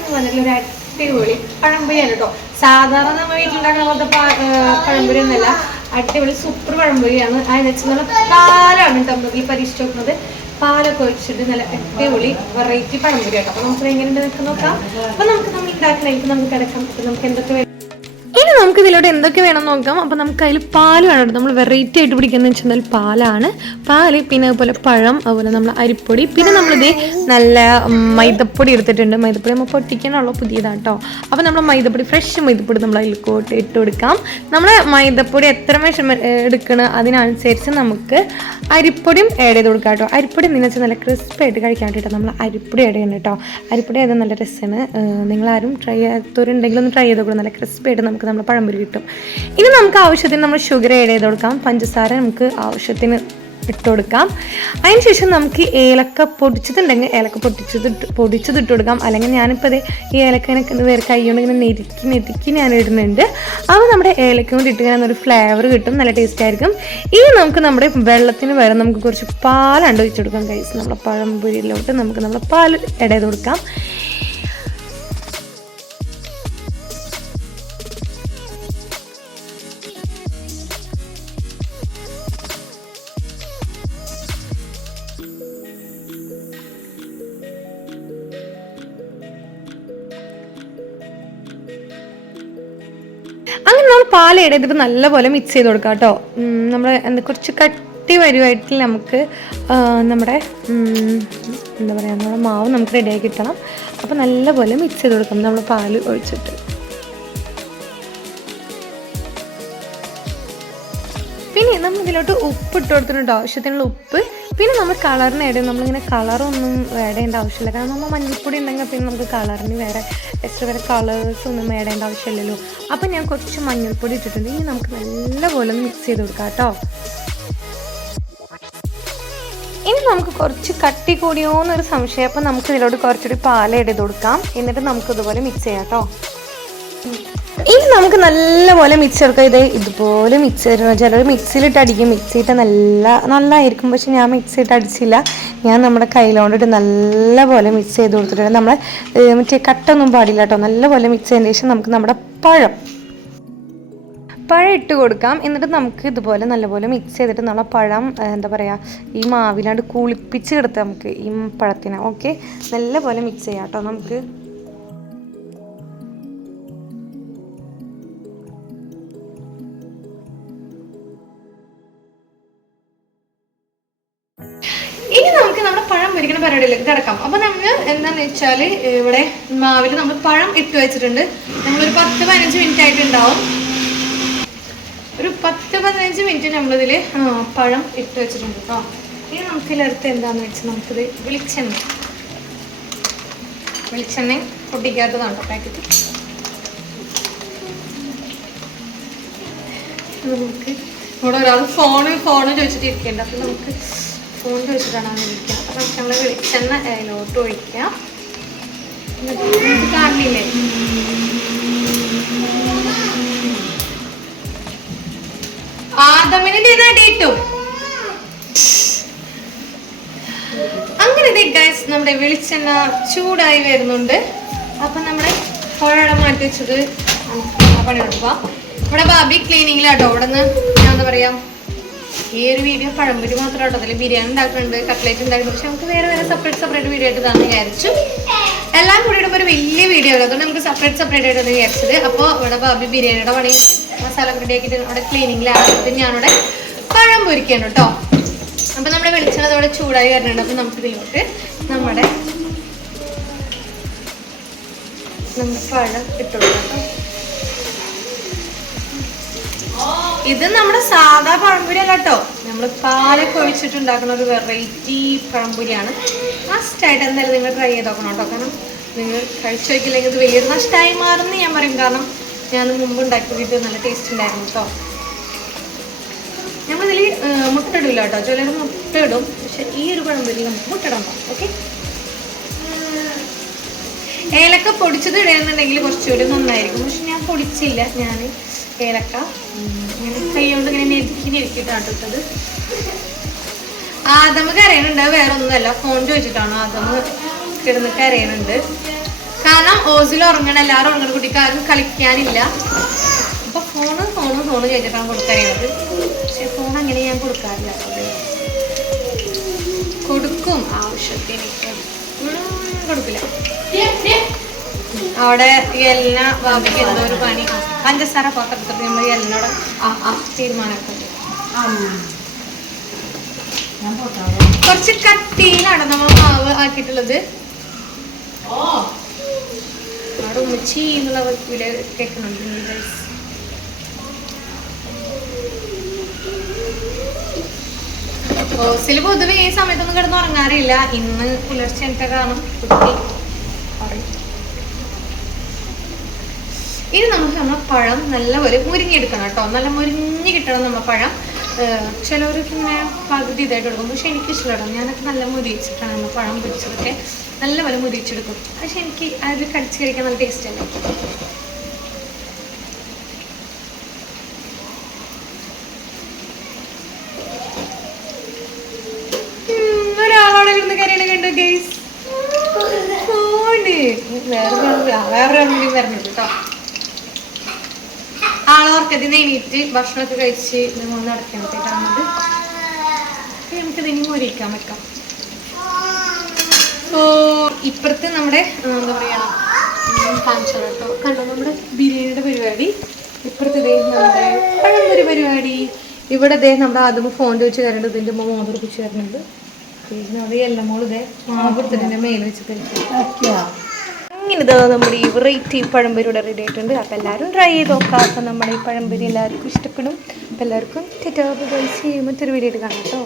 എന്ന് പറഞ്ഞിട്ടുള്ള ഒരു അടിപൊളി പഴംപൊരിയാണ് കേട്ടോ സാധാരണ നമ്മൾ വീട്ടിലുണ്ടാക്കുന്ന പോലത്തെ പഴംപൊരി ഒന്നല്ല അടിപൊളി സൂപ്പർ പഴംപൊരിയാണ്. അതിന് വെച്ച് നല്ല പാലാണ് കേട്ടോ നമ്മൾ പരീക്ഷിച്ച് നോക്കുന്നത്. പാലൊക്കെ ഒഴിച്ചിട്ട് നല്ല അടിപൊളി വെറൈറ്റി പഴംപൊരി കേട്ടോ അപ്പൊ നമുക്ക് എങ്ങനെയുണ്ട് നിൽക്കാൻ നോക്കാം. അപ്പൊ നമുക്ക് നമ്മൾ ഉണ്ടാക്കണേക്ക് നമുക്ക് കിടക്കാം. നമുക്ക് എന്തൊക്കെ നമുക്ക് ഇതിലൂടെ എന്തൊക്കെ വേണം നോക്കാം. അപ്പോൾ നമുക്ക് അതിൽ പാൽ വേണം നമ്മൾ വെറൈറ്റി ആയിട്ട് പിടിക്കുന്നത് വെച്ചാൽ പാലാണ്. പാൽ പിന്നെ അതുപോലെ പഴം അതുപോലെ നമ്മൾ അരിപ്പൊടി. പിന്നെ നമ്മളിത് നല്ല മൈദപ്പൊടി എടുത്തിട്ടുണ്ട്. മൈദപ്പൊടി നമ്മൾ പൊട്ടിക്കാനുള്ള പുതിയതാണ് കേട്ടോ. അപ്പോൾ നമ്മൾ മൈദപ്പൊടി ഫ്രഷ് മൈദപ്പൊടി നമ്മൾ അതിൽ കോട്ട് ഇട്ട് കൊടുക്കാം. നമ്മൾ മൈദപ്പൊടി എത്ര മെഷർമെന്റ് എടുക്കണം അതിനനുസരിച്ച് നമുക്ക് അരിപ്പൊടിയും ആഡ് ചെയ്ത് കൊടുക്കാം കേട്ടോ. അരിപ്പൊടി എന്ന് വെച്ചാൽ നല്ല ക്രിസ്പി ആയിട്ട് കഴിക്കാൻ വേണ്ടിയിട്ട് നമ്മൾ അരിപ്പൊടി ആഡ് ചെയ്യണം കേട്ടോ. അരിപ്പൊടി ആയത് നല്ല രസമാണ്. നിങ്ങളാരും ട്രൈ ചെയ്യാത്തവരുണ്ടെങ്കിൽ ഒന്ന് ട്രൈ ചെയ്ത് കൊടുക്കും നല്ല ക്രിസ്പി ആയിട്ട് നമുക്ക് നമ്മൾ പഴംപൊരി കിട്ടും. ഇനി നമുക്ക് ആവശ്യത്തിന് നമ്മൾ ഷുഗർ ഏഡ് ചെയ്ത് കൊടുക്കാം. പഞ്ചസാര നമുക്ക് ആവശ്യത്തിന് ഇട്ട് കൊടുക്കാം. അതിന് ശേഷം നമുക്ക് ഏലക്ക പൊടിച്ചതുണ്ടെങ്കിൽ ഏലക്ക പൊടിച്ചത് പൊടിച്ചത് ഇട്ട് കൊടുക്കാം. അല്ലെങ്കിൽ ഞാനിപ്പോൾ ഈ ഏലക്കനൊക്കെ വേറെ കൈ കൊണ്ട് ഇങ്ങനെ നെരുക്കി നെരുക്കി ഞാൻ ഇടുന്നുണ്ട്. അപ്പോൾ നമ്മുടെ ഏലക്ക കൊണ്ട് ഇട്ട് കഴിഞ്ഞാൽ ഒരു ഫ്ലേവർ കിട്ടും. നല്ല ടേസ്റ്റ് ആയിരിക്കും. ഈ നമുക്ക് നമ്മുടെ വെള്ളത്തിന് വരെ നമുക്ക് കുറച്ച് പാലുണ്ട് ഒഴിച്ചു കൊടുക്കാം കൈസ് പഴം പഴംപൊരിയിലോട്ട് നമുക്ക് നമ്മുടെ പാൽ ഇട ചെയ്ത് കൊടുക്കാം. അങ്ങനെ നമ്മൾ പാൽ ഇടയിട്ട് നല്ലപോലെ മിക്സ് ചെയ്ത് കൊടുക്കാം കേട്ടോ. നമ്മൾ എന്താ കുറച്ച് കട്ടി വരുമായിട്ട് നമുക്ക് നമ്മുടെ എന്താ പറയുക നമ്മുടെ മാവ് നമുക്ക് റെഡിയാക്കി കിട്ടണം. അപ്പോൾ നല്ലപോലെ മിക്സ് ചെയ്ത് കൊടുക്കണം നമ്മൾ പാൽ ഒഴിച്ചിട്ട്. പിന്നെ നമ്മൾ ഇതിലോട്ട് ഉപ്പ് ഇട്ട് കൊടുത്തിട്ടുണ്ട് ആവശ്യത്തിനുള്ള ഉപ്പ് പിന്നെ നമ്മൾ കളറിന് ഇടയിൽ നമ്മളിങ്ങനെ കളറൊന്നും ചെയ്യേണ്ട ആവശ്യമില്ല. കാരണം നമ്മൾ മഞ്ഞൾപ്പൊടി ഉണ്ടെങ്കിൽ പിന്നെ നമുക്ക് കളറിന് വേറെ എക്സ്ട്രാ വേറെ കളേഴ്സ് ഒന്നും ചെയ്യേണ്ട ആവശ്യമില്ലല്ലോ. അപ്പം ഞാൻ കുറച്ച് മഞ്ഞൾപ്പൊടി ഇട്ടിട്ടുണ്ട്. ഇനി നമുക്ക് നല്ലപോലെ ഒന്ന് മിക്സ് ചെയ്ത് കൊടുക്കാം കേട്ടോ. ഇനി നമുക്ക് കുറച്ച് കട്ടി കൂടിയോ എന്നൊരു സംശയം. അപ്പം നമുക്ക് ഇതിലോട്ട് കുറച്ചുകൂടി പാല ഇടത് കൊടുക്കാം. എന്നിട്ട് നമുക്ക് ഇതുപോലെ മിക്സ് ചെയ്യാം കേട്ടോ. ഇനി നമുക്ക് നല്ലപോലെ മിക്സ് എടുക്കാം ഇതേ ഇതുപോലെ മിക്സ് ചെയ്യണം ചിലർ മിക്സിയിലിട്ട് അടിക്കും മിക്സിയിട്ട് നല്ല നല്ലതായിരിക്കും പക്ഷെ ഞാൻ മിക്സിയിട്ട് അടിച്ചില്ല. ഞാൻ നമ്മുടെ കയ്യിലോണ്ടിട്ട് നല്ലപോലെ മിക്സ് ചെയ്ത് കൊടുത്തിട്ടുണ്ട്. നമ്മളെ മറ്റേ കട്ടൊന്നും പാടില്ല കേട്ടോ. നല്ലപോലെ മിക്സ് ചെയ്തതിന് ശേഷം നമുക്ക് നമ്മുടെ പഴം. പഴം ഇട്ട് കൊടുക്കാം. എന്നിട്ട് നമുക്ക് ഇതുപോലെ നല്ലപോലെ മിക്സ് ചെയ്തിട്ട് നമ്മളെ പഴം എന്താ പറയുക ഈ മാവിലാണ്ട് കുളിപ്പിച്ച് കിടത്താം നമുക്ക് ഈ പഴത്തിനെ ഓക്കെ നല്ലപോലെ മിക്സ് ചെയ്യാം കേട്ടോ നമുക്ക്. പൊരിക്കുന്ന പരിപാടിയിലേക്ക് കിടക്കാം അപ്പൊ നമ്മൾ എന്താന്ന് വെച്ചാൽ ഇവിടെ മാവിൽ നമ്മൾ പഴം ഇട്ട് വെച്ചിട്ടുണ്ട്. നമ്മളൊരു പത്ത് പതിനഞ്ച് മിനിറ്റ് ആയിട്ട് ആയിട്ടുണ്ടാവും. ഒരു പത്ത് പതിനഞ്ച് മിനിറ്റ് നമ്മളിതിൽ പഴം ഇട്ട് വെച്ചിട്ടുണ്ട് കേട്ടോ ഇനി നമുക്ക് ഇതിലടുത്ത് എന്താന്ന് വെച്ചാൽ നമുക്കിത് വെളിച്ചെണ്ണ. വെളിച്ചെണ്ണ പൊട്ടിക്കാത്തതാണ് പാക്കറ്റ്? നമുക്ക് ഇവിടെ ഒരാൾ ഫോണ് ഫോണ് ചോദിച്ചിട്ട് ഇരിക്കേണ്ട അപ്പം നമുക്ക് ഫോൺ വെച്ചിട്ടാണ് അവൻ ഇരിക്കുക അപ്പം ഞങ്ങൾ വെളിച്ചെണ്ണ അതിലോട്ട് ഒഴിക്കാം. കാണില്ലേ ആദമിന് ഇത് അങ്ങനെ ഗൈസ് നമ്മുടെ വെളിച്ചെണ്ണ ചൂടായി വരുന്നുണ്ട്. അപ്പം നമ്മുടെ പുഴയുടെ മാറ്റി വെച്ചത് പണിയെടുക്കുക പണിയെടുക്കാം. ഇവിടെ ബാബി ക്ലീനിങ്ങിലാട്ടോ അവിടെ നിന്ന് ഞാൻ എന്താ പറയാ ഈ ഒരു വീഡിയോ പഴംപൊരി മാത്രം കേട്ടോ അതിൽ ബിരിയാണി ഉണ്ടാക്കുന്നുണ്ട് കട്ട്ലേറ്റ് ഉണ്ടാക്കുന്നുണ്ട് പക്ഷെ നമുക്ക് വേറെ വേറെ സെപ്പറേറ്റ് സെപ്പറേറ്റ് വീഡിയോ ആയിട്ട് ഇതാണെന്ന് വിചാരിച്ചു. എല്ലാം കൂടി ഇടുമ്പോൾ ഒരു വലിയ വീഡിയോ ആണ് അതുകൊണ്ട് നമുക്ക് സെപ്പറേറ്റ് സെപ്പറേറ്റ് ആയിട്ടാണ് വിചാരിച്ചത്. അപ്പോൾ ഇവിടെ ബാബി ബിരിയാണിയുടെ പണി മസാല റെഡി ആക്കിയിട്ട് അവിടെ ക്ലീനിങ്ങിലാണ് എന്നിട്ട് ഞാനിവിടെ പഴം പൊരിക്കുകയാണ് കേട്ടോ. അപ്പോൾ നമ്മുടെ വെളിച്ചെണ്ണ അതോടെ ചൂടായി വരുന്നുണ്ട് അപ്പോൾ നമുക്ക് ഇതിലോട്ട് നമ്മുടെ നമ്മുടെ പഴം ഇട്ട് ഇത് നമ്മുടെ സാധാ പഴംപൊരി അല്ല കേട്ടോ. നമ്മൾ പാലൊക്കെ ഒഴിച്ചിട്ടുണ്ടാക്കുന്ന ഒരു വെറൈറ്റി പഴംപൊരിയാണ്. മസ്റ്റായിട്ട് എന്തായാലും നിങ്ങൾ ട്രൈ ചെയ്ത് നോക്കണം കേട്ടോ. കാരണം നിങ്ങൾ കഴിച്ചു നോക്കില്ലെങ്കിൽ ഇത് വലിയൊരു നഷ്ടമായി മാറുമെന്ന് ഞാൻ പറയും. കാരണം ഞാൻ മുമ്പ് ഉണ്ടാക്കിയത് നല്ല ടേസ്റ്റ് ഉണ്ടായിരുന്നു കേട്ടോ. നമ്മളിതിൽ മുട്ട ഇടില്ല കേട്ടോ. ചിലർ മുട്ട ഇടും പക്ഷെ ഈ ഒരു പഴംപൊരി നമുക്ക് മുട്ട ഇടണ്ട ഓക്കെ ഏലക്ക പൊടിച്ചത് ഇടയെന്നുണ്ടെങ്കിൽ കുറച്ചുകൂടി നന്നായിരിക്കും. പക്ഷെ ഞാൻ പൊടിച്ചില്ല. ഞാൻ ഏലക്ക ഇങ്ങനെ കൈ കൊണ്ട് ഇങ്ങനെ നെരുക്കി നെരുക്കിയിട്ടാണ് ഇട്ടത്. ആദമ കരയണുണ്ട് വേറെ ഒന്നുമല്ല ഫോൺ ചോദിച്ചിട്ടാണ് ആദമ കിടന്ന് കരയണുണ്ട്. കാരണം ഓസിൽ ഉറങ്ങണ എല്ലാവരും ഉറങ്ങണ. കുട്ടിക്ക് ആരും കളിക്കാനില്ല. അപ്പൊ ഫോണ് ഫോണ് ഫോണ് ചോദിച്ചിട്ടാണ് കൊടുക്കാറിയത് പക്ഷെ ഫോൺ അങ്ങനെ ഞാൻ കൊടുക്കാറില്ല. കൊടുക്കും. ആവശ്യത്തിനൊക്കെ കൊടുക്കില്ല. അവിടെ എല്ലാം ബാബയ്ക്ക് എന്തോ ഒരു പണി. പഞ്ചസാര പാത്രത്തിൽ നമ്മൾ എല്ലിനോട് തീരുമാനമൊക്കെ. കുറച്ച് കട്ടിയിലാണ് നമ്മൾ മാവ് ആക്കിയിട്ടുള്ളത്. അവിടെ ഉമ്മച്ചി എന്നുള്ള വില കേൾക്കുന്നുണ്ട്. ഹോസ്റ്റലിൽ പൊതുവെ ഈ സമയത്തൊന്നും കിടന്ന് ഉറങ്ങാറില്ല ഇന്ന് പുലർച്ചെ എനിക്ക് കാണും കുട്ടി പറയും ഇനി നമുക്ക് നമ്മളെ പഴം നല്ലപോലെ മുരിഞ്ഞെടുക്കണം കേട്ടോ. നല്ല മുരിഞ്ഞ് കിട്ടണം നമ്മളെ പഴം. ചിലവർക്ക് ഇങ്ങനെ പകുതി ഇതായിട്ട് കൊടുക്കും പക്ഷെ എനിക്ക് ഇഷ്ടമാണ് ഞാനൊക്കെ നല്ല മുരിച്ചിട്ടാണ് നമ്മൾ പഴം പൊരിച്ചതൊക്കെ നല്ലപോലെ മുരിച്ചെടുക്കും. പക്ഷെ എനിക്ക് അതിൽ കടിച്ച് കഴിക്കാൻ നല്ല ടേസ്റ്റ് അല്ലേ? ഉം, ഒരാളവിടെ ഇരുന്ന് കരയണ കണ്ടോ ഗൈസ് ഫോണ്. വേറെ വേറെ വരണുണ്ട് കേട്ടോ. ആളോർക്കതിന് എണീറ്റ് ഭക്ഷണമൊക്കെ കഴിച്ച് നമ്മൾ പറ്റിയിട്ടാണത് നമുക്ക് ഇനി മൊരിക്കാൻ വെക്കാം. സോ ഇപ്പുറത്ത് നമ്മുടെ എന്താ പറയാ കാണിച്ചു കേട്ടോ. കണ്ടോ നമ്മുടെ ബിരിയാണിയുടെ പരിപാടി? ഇപ്പുറത്ത് ഇതേ നമ്മുടെ പഴംപൊരി പരിപാടി. ഇവിടെ ഇതേ നമ്മുടെ ആദ്യം ഫോൺ ചോദിച്ച് തരേണ്ടത് ഇതിന്റെ മുമ്പ് മോതിർ പിടിച്ച് തരുന്നുണ്ട്. അത് എല്ലാം മോളിതേ ഇതേ മാവ് കൊടുത്തിട്ട് മേലെ വെച്ച് കഴിക്കും അങ്ങനെ ഇതാ നമ്മുടെ ഈ വെറൈറ്റി പഴംപൊരി ഇവിടെ റെഡി ആയിട്ടുണ്ട്. അപ്പോൾ എല്ലാവരും ട്രൈ ചെയ്ത് നോക്കാം. അപ്പം നമ്മുടെ ഈ പഴംപൊരി എല്ലാവർക്കും ഇഷ്ടപ്പെടും. അപ്പം എല്ലാവർക്കും മറ്റൊരു വീഡിയോ ആയിട്ട് കാണാം കേട്ടോ.